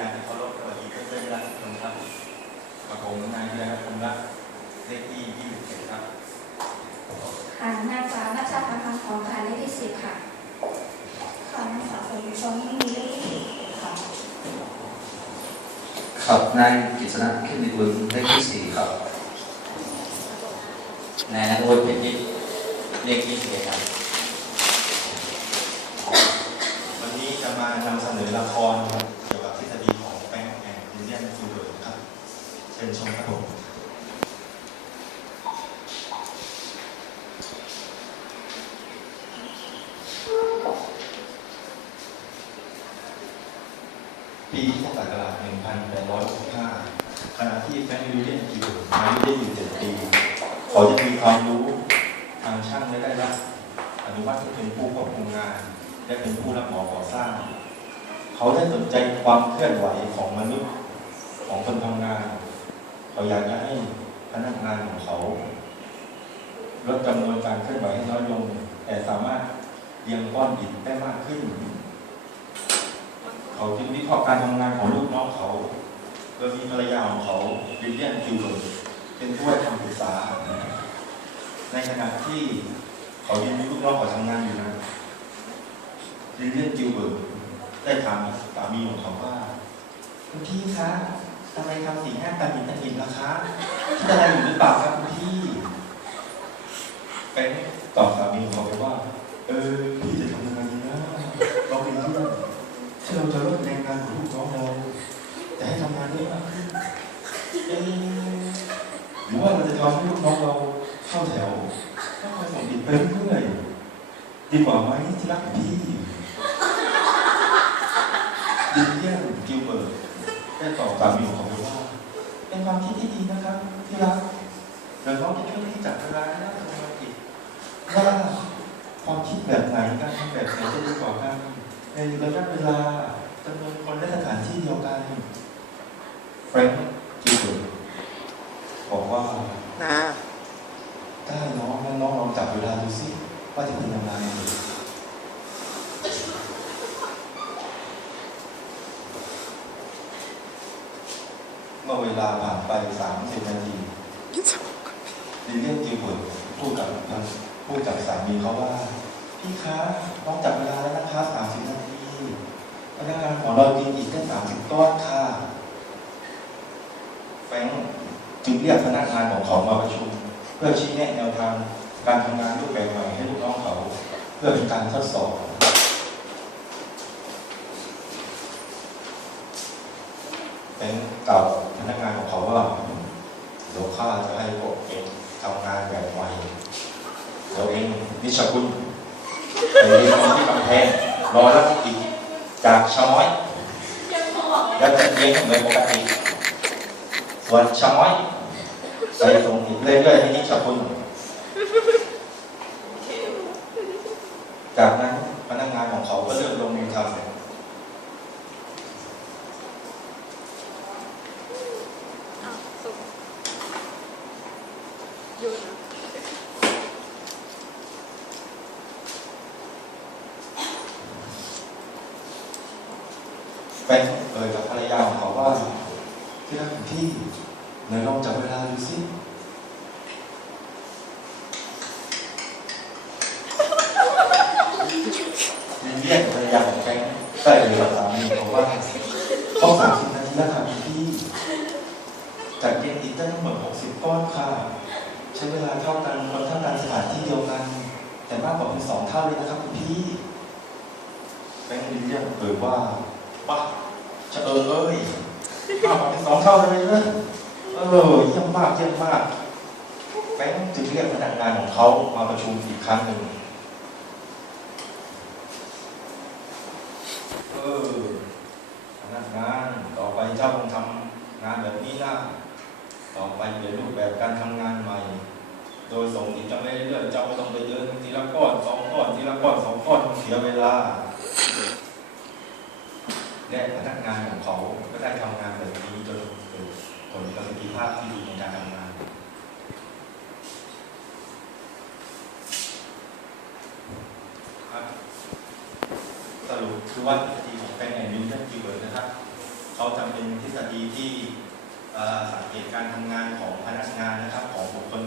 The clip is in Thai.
ญาณที่เคารพสวัสดีเพื่อนๆรักทุกคนครับกับผมนายวิรัตพงษ์รักเลขที่27ครับค่ะนางสาวนัชชาพันธ์ของค่ะเลขที่สิบค่ะค่ะนางสาวสมิชมไม่มีเลขที่สิบค่ะครับนายกิษณะเข้มดีบุญเลขที่สี่ครับนายนัทวุฒิเป็นที่เลขที่สิบเอ็ดครับวันนี้จะมานำเสนอละครครับเกี่ยวกับทฤษฎีของแป้งแอนด์วิลเลียมจูเบิร์ตครับ เชิญชมครับผม ปีพุทธศักราช1865ขณะที่แฟรงค์วิลเลียมจูเบิร์ตอายุได้อยู่7ปี เขาจะมีความรู้ทางช่างและได้รับอนุมัติให้เป็นผู้ควบคุมงาน และเป็นผู้รับเหมาก่อสร้าง เขาได้สนใจความเคลื่อนไหวของมนุษย์ของคนทำงาน เขาอยากจะให้พนักงานของเขาลดจำนวนการเคลื่อนไหวให้น้อยลง แต่สามารถเรียงก้อนอิฐได้มากขึ้น เขาจึงวิเคราะห์การทำงานของลูกน้องเขาโดยมีภรรยาของเขาวิลเลียมจิวเบิร์ตเป็นผู้ให้คำปรึกษา ในขณะที่เขายังมีลูกน้องเขาทำงานอยู่นะวิลเลียมจิวเบิร์ตได้ถามสามีของเขาว่าคุณพี่คะทำไมทำสีหน้าตาหมิ่นตาหินล่ะคะคิดอะไรอยู่หรือเปล่าครับคุณพี่เป็นตอบสามีของเขาไปว่า เออพี่จะทำยังไงดีนะเราเป็นเรื่อง ที่เราจะลดแรงงานของลูกน้องเราจะให้ทำงานได้มากขึ้นเอ๊ะหรือว่าเราจะทำให้ลูกน้องเราเข้าแถวก็คอยส่งบิดไปเรื่อยๆดีกว่าไหมที่รักพี่ดินเลี่ยนกิลเบิร์ตได้ตอบสามีของเขาว่าเป็นความคิดที่ดีนะครับ ที่รักเดี๋ยวน้องจะช่วยที่จัดเวลาให้ได้ทำงานอีกว่าความคิดแบบไหนการทำแบบไหนจะดีกว่ากัน ในระยะเวลาจำนวนคนและสถานที่เดียวกันแฟรงค์กิลเบิร์ตบอกว่านะได้น้องงั้นน้องลองจับเวลาดูสิว่าจะเป็นยังไงเมื่อเวลาผ่านไปสามสิบนาทีดิเลียนจิวเบิร์ตพูดกับพูดกับสามีเขาว่า พี่คะน้องจับเวลาแล้วนะคะสามสิบนาทีพนักงานของเรากินอีกแค่สามสิบก้อนค่ะ แฟงจึงเรียกพนักงานของเขามาประชุม เพื่อชี้แนะแนวทางการทำงานรูปแบบใหม่ให้ลูกน้องเขา เพื่อเป็นการทดสอบเป็นก่าพนักงานของเขาว่าเดี๋ยวข้าจะให้พวกเองทำงานแบบใหม่เดี๋ยวเองนิชคุณ ไปเรียนที่กำแพงรอรับอีกจากชาวน้อย แล้วจะเรียนเหมือนปกติส่วนชาวน้อยใส่งอีกเรื่อยๆให้นิชคุณจากนั้นพนักงานของเขาก็เริ่มลงมือทำ เป็นเอ่ยกับภรรยาของเขาว่าที่รักของพี่ไหนลองจับเวลาดูสิเรียกภรรยาของแฟนได้เลยกับสามีของว่าก็สามสิบนาทีแล้วค่ะพี่จัดเย็นอีกได้ทั้งหมดหกสิบก้อนค่ะ ใช้เวลาเท่ากันคนเท่ากันสถานที่เดียวกัน แต่มากกว่าเป็นสองเท่าเลยนะครับคุณพี่แฟนวิลเลียมเอ่ยว่าป่ะ จะเออเอ้ยมากกว่าสองเท่าเลยนะเออเยี่ยมมากเยี่ยมมากแบงค์จึงเรียกพนักงานของเขามาประชุมอีกครั้งหนึ่งเออพนักงานต่อไปเจ้าคงทำงานแบบนี้นะต่อไปเปลี่ยนรูปแบบการทำงานใหม่ โดยส่งอีกจะไม่เรื่อยเจ้าไม่ต้องไปเดินทีละก้อนสองก้อนทีละก้อนสองก้อนเสียเวลา และพนักงานของเขาก็ได้ทำงานแบบนี้จนเกิดผลประสิทธิภาพที่ดีในการทำงานครับสรุปคือว่าทฤษฎีของแฟนแอนด์นิวตันกิวเบิร์ตนะครับ เขาจะเป็นทฤษฎีที่สังเกตการทำงานของพนักงานนะครับ ของบุคคล